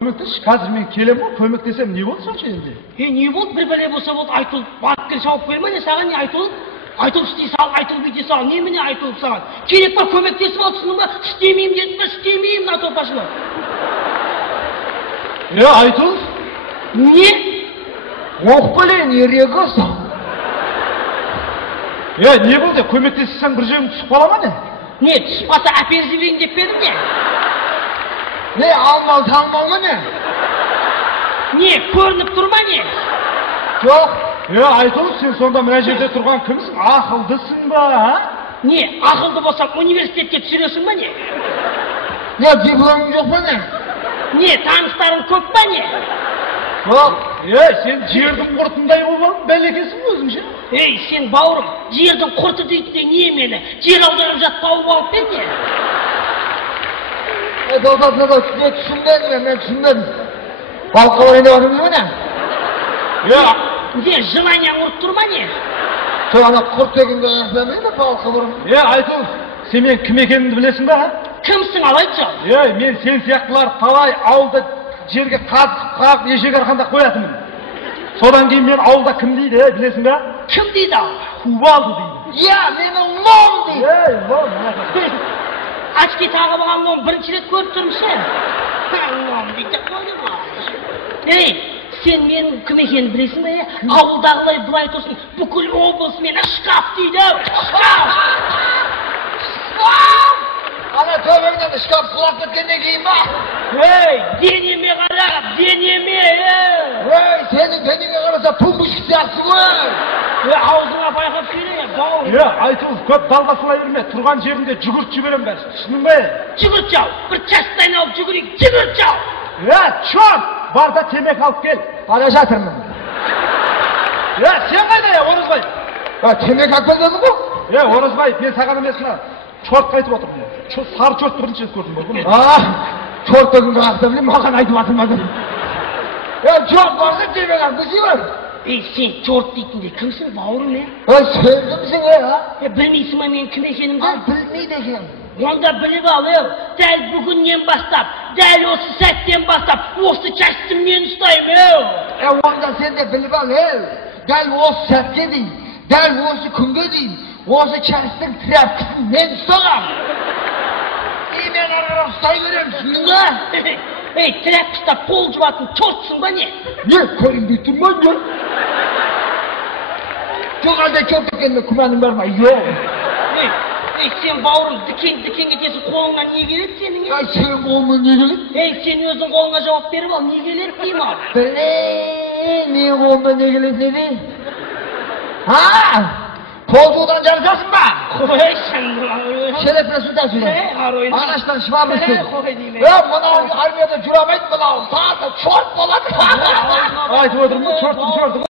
Көмектеш, қазір мен келем ғой, көмектесем не болды сонша енді? Не болды, бір бәле болса болды, айтылып, батып кел шауып келме, не саған не айтылып? Айтылып істей сал, айтылып ете сал, немене айтылып саған? Керек бар көмектесіп ал, түсінің ба? Істемеймін дедім ба, істемеймін, мына топашына. Айтылып? Не? Оқ білейін, ерегі ұстау. Не болды, көмектесісің бір жерің түсіп қала ма не? Не, түсіп қалса әпен жіберейін деп бердің не? Не, алмал таңмал ма не? Не, көрініп тұр ма не? Жоқ. Айтылып, сен сонда мына жерде тұрған кімсің? Ақылдысың ба, а? Не, ақылды болсам университетке түсіресің ба не? Не, дипломың жоқ па не? Не, таныстарың көп па не? Жоқ. Сен жердің құртындай болмадың, бәлекесің өзіңше? Сен бауырым, жердің құрты дейді де не мені? Жер аударып жатпауы болып бен не? Түсінбедім, мен түсінбедім. Балқа бар енді батырмыз ба не? Не, жыланияң ұрып тұр ма не? Ана құрт дегенде аяқпен балқа бұрым. Айтыл, сен мен кім екенімді білесің ба? Кімсің алайды жау? Мен сен сияқтылар талай ауылда жерге қазып ешек арқанда қоятынмын. Содан кейін мен ауылда кім дейді, білесің ба? Кім дейді ал? Хубалды дейді. Менің лом дейді. Лом. Ашки тағып алған лом бірінші рет көріп тұрмышын. Лом дейді қойды ма? Сен менің кім екенін білесің бе? Ауылдағылай бұлай тұрсын, бүкіл облыс мені шкаф дейді. Шкаф! Шкаф! Ана төбеңнен шкаф құлап кеткеннен кейін ба? Денеме қарағып, денеме! Сенің денеме қараса пумбышық сияқтысың ғой! Аузыңа байқап сөйле, бауырым. Айтылып, көп далбасылай берме, тұрған жерінде жүгірт жіберем бәрі, түсінің бе? Жүгірт жау, бір частты айналып жүгірейік, жүгірт жау! Чорт! Бар да темек алып кел, бара жатырмын. Сен қайда, Оразбай? Темек алып кел дедім ғой? Оразбай, мен саған емесіна, чорт қайтып отырмын. Сары чорт бірінші рет көрдім ғой. Чорт дегенді қақта білем, маған айтып атырмадым. Чорт барса темек алып келсей бар. Сен чорт дейтінде кімсің, бауырым, Сен кімсің, білмейсің ма мен кім екенімді? Білмейді екен. Онда біліп ал, дәл бүгіннен бастап, дәл осы сәттен бастап, осы частты мен ұстаймын, Онда сен де біліп ал, дәл осы сәтке дейін, дәл осы күнге дейін, осы часттың трәпкісін мен ұстағам. Мен арқара ұстай берем, түсіндің ба? Трәпкіста пол жуатын чортсың ба не? Не, көрінбей тұрман не? Жоқ, андай чорт екеніне күмәнің бар ма? Жоқ. Сен бауырым дүкен етесің, қолыңа не келеді сенің? Сен қолыңа не келеді? Сен өзің қолыңа жауап беріп ал, не келеді дейм ал? Мен қолымда не келеді не? Қолдудан жарысасың ба? Қой, сен Шерепіне сүлден сөйле. Ағаштан шыбап өстеді. Мынау армияда жүрамайды, мынау сағаты чорт болады. Айтып отырмын, чорттың чорты.